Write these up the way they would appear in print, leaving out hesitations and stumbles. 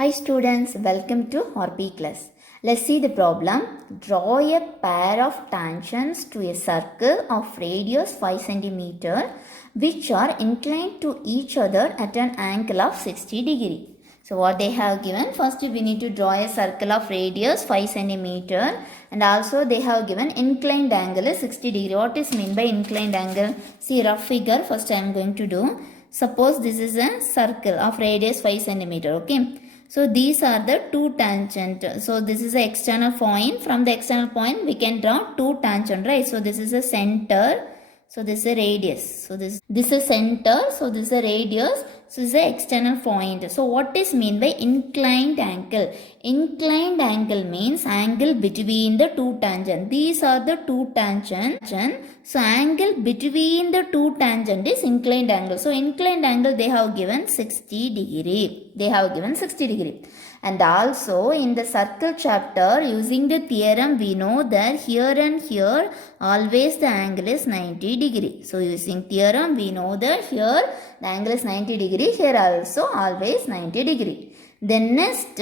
Hi students, welcome to RP class. Let's see the problem. Draw a pair of tangents to a circle of radius 5 cm which are inclined to each other at an angle of 60 degree. So what they have given, first we need to draw a circle of radius 5 cm and also they have given inclined angle is 60 degree. What is mean by inclined angle? See rough figure first I am going to do. Suppose this is a circle of radius 5 cm. Okay. So these are the two tangent. So this is the external point. From the external point we can draw two tangent, right? So this is a center. So this is a radius. So this is a center. So this is a radius. So this is the external point. So what is mean by inclined angle? Inclined angle means angle between the two tangent. These are the two tangent. So angle between the two tangent is inclined angle. So inclined angle they have given 60 degree. They have given 60 degree. And also in the circle chapter using the theorem we know that here and here always the angle is 90 degree. So using theorem we know that here the angle is 90 degree, here also always 90 degree. Then next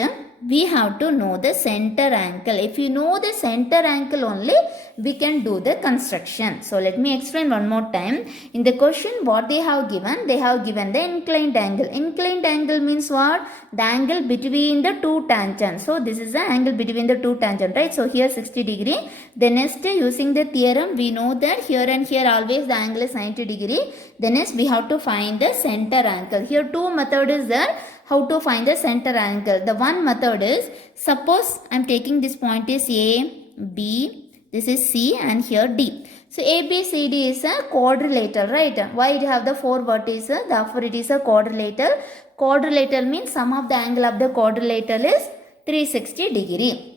we have to know the center angle. If you know the center angle only, we can do the construction. So let me explain one more time. In the question what they have given the inclined angle. Inclined angle means what? The angle between the two tangents. So this is the angle between the two tangents, right? So here 60 degree. Then next using the theorem we know that here and here always the angle is 90 degree. Then next we have to find the center angle. Here two method is there. How to find the center angle? The one method is, suppose I am taking this point is A, B, this is C and here D. So A, B, C, D is a quadrilateral, right? Why it have the four vertices? Therefore it is a quadrilateral. Quadrilateral means sum of the angle of the quadrilateral is 360 degree.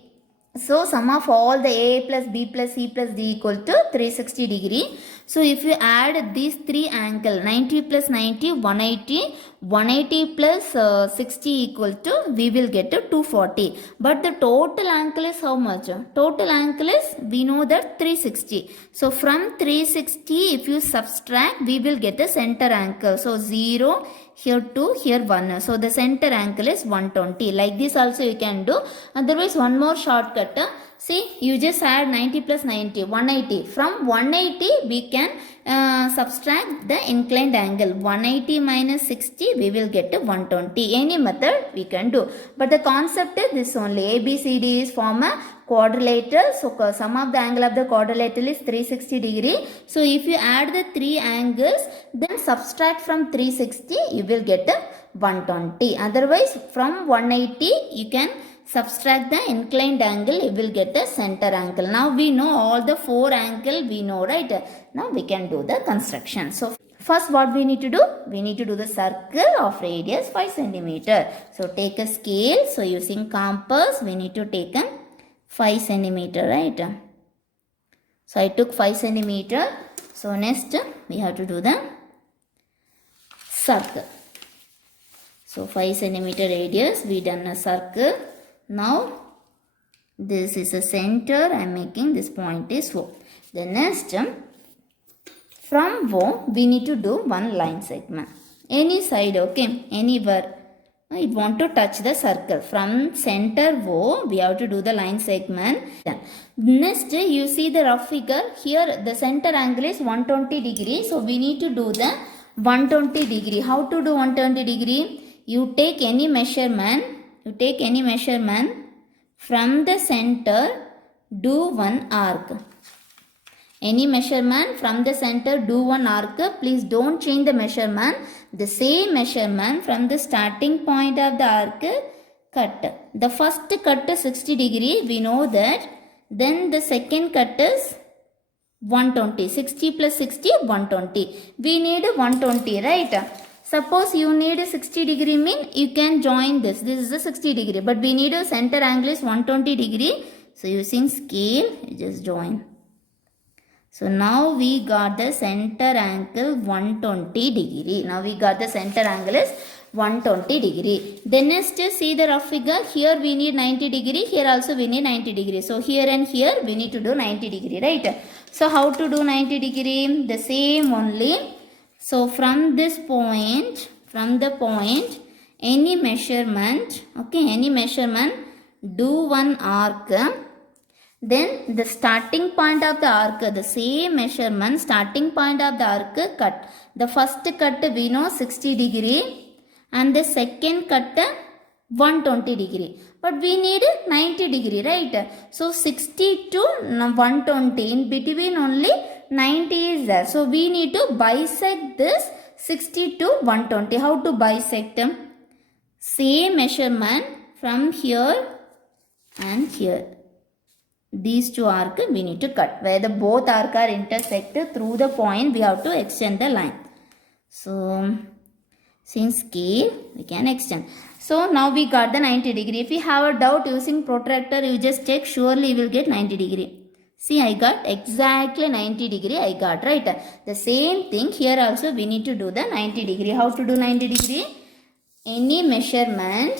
So sum of all the A plus B plus C plus D equal to 360 degree. So if you add these three angle 90 plus 90 180, 180 plus 60 equal to we will get to 240. But the total angle is how much? Total angle is we know that 360. So from 360 if you subtract we will get the center angle. So 0 here 2 here 1. So the center angle is 120. Like this also you can do. Otherwise one more shortcut. See, you just add 90 plus 90, 180. From 180, we can subtract the inclined angle. 180 minus 60, we will get to 120. Any method we can do. But the concept is this only. A, B, C, D is form a quadrilateral. So, sum of the angle of the quadrilateral is 360 degree. So, if you add the three angles, then subtract from 360, you will get a 120. Otherwise, from 180, you can subtract the inclined angle, you will get the center angle. Now we know all the four angle we know, right? Now we can do the construction. So first what we need to do? We need to do the circle of radius 5 cm. So take a scale. So using compass we need to take a 5 cm, right? So I took 5 cm. So next we have to do the circle. So 5 cm radius, we done a circle. Now this is a center. I am making this point is O. The next from O we need to do one line segment. Any side, okay, anywhere. I want to touch the circle. From center O we have to do the line segment. Next you see the rough figure. Here the center angle is 120 degree. So we need to do the 120 degree. How to do 120 degree? You take any measurement. From the center, do one arc. Any measurement from the center, do one arc. Please don't change the measurement. The same measurement from the starting point of the arc, cut. The first cut is 60 degree. We know that. Then the second cut is 120. 60 plus 60, 120. We need 120, right? Suppose you need a 60 degree mean you can join this. This is a 60 degree. But we need a center angle is 120 degree. So using scale, you just join. So now we got the center angle 120 degree. Now we got the center angle is 120 degree. Then next see the rough figure. Here we need 90 degree. Here also we need 90 degree. So here and here we need to do 90 degree, right? So how to do 90 degree? The same only. So from this point, any measurement, okay, any measurement, do one arc, then the starting point of the arc, the same measurement, starting point of the arc cut. The first cut we know 60 degree and the second cut 120 degree. But we need 90 degree, right? So 60 to 120, in between only 90 is there. So we need to bisect this 60 to 120. How to bisect? Same measurement from here and here. These two arcs we need to cut. Where the both arcs are intersected through the point, we have to extend the line. So, since scale, we can extend. So, now we got the 90 degree. If you have a doubt using protractor, you just check. Surely you will get 90 degree. See, I got exactly 90 degree. I got, right? The same thing here also we need to do the 90 degree. How to do 90 degree? Any measurement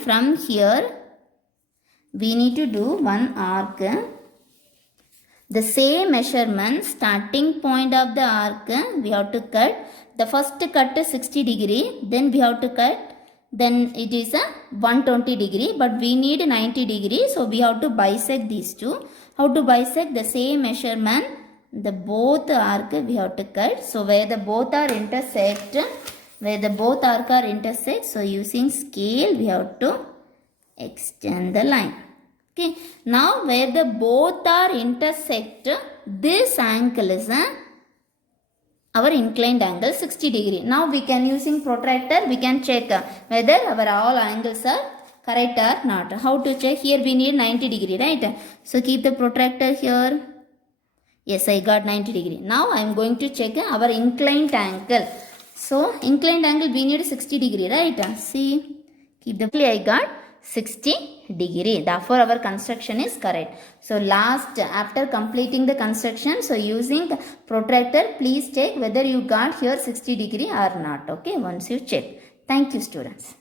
from here, we need to do one arc. The same measurement, starting point of the arc, we have to cut. The first cut is 60 degree, then we have to cut, then it is a 120 degree, but we need 90 degree, so we have to bisect these two. How to bisect? The same measurement, the both arc we have to cut. So where the both are intersect, so using scale we have to extend the line. Okay, now where the both are intersect, this angle is our inclined angle 60 degree. Now we can, using protractor, we can check whether our all angles are correct or not. How to check? Here we need 90 degree, right? So keep the protractor here. Yes, I got 90 degree. Now I am going to check our inclined angle. So inclined angle we need 60 degree, right? See, keep the, I got 60 degree. Therefore our construction is correct. So last, after completing the construction, so using protractor, please check whether you got here 60 degree or not. Okay, once you check. Thank you, students.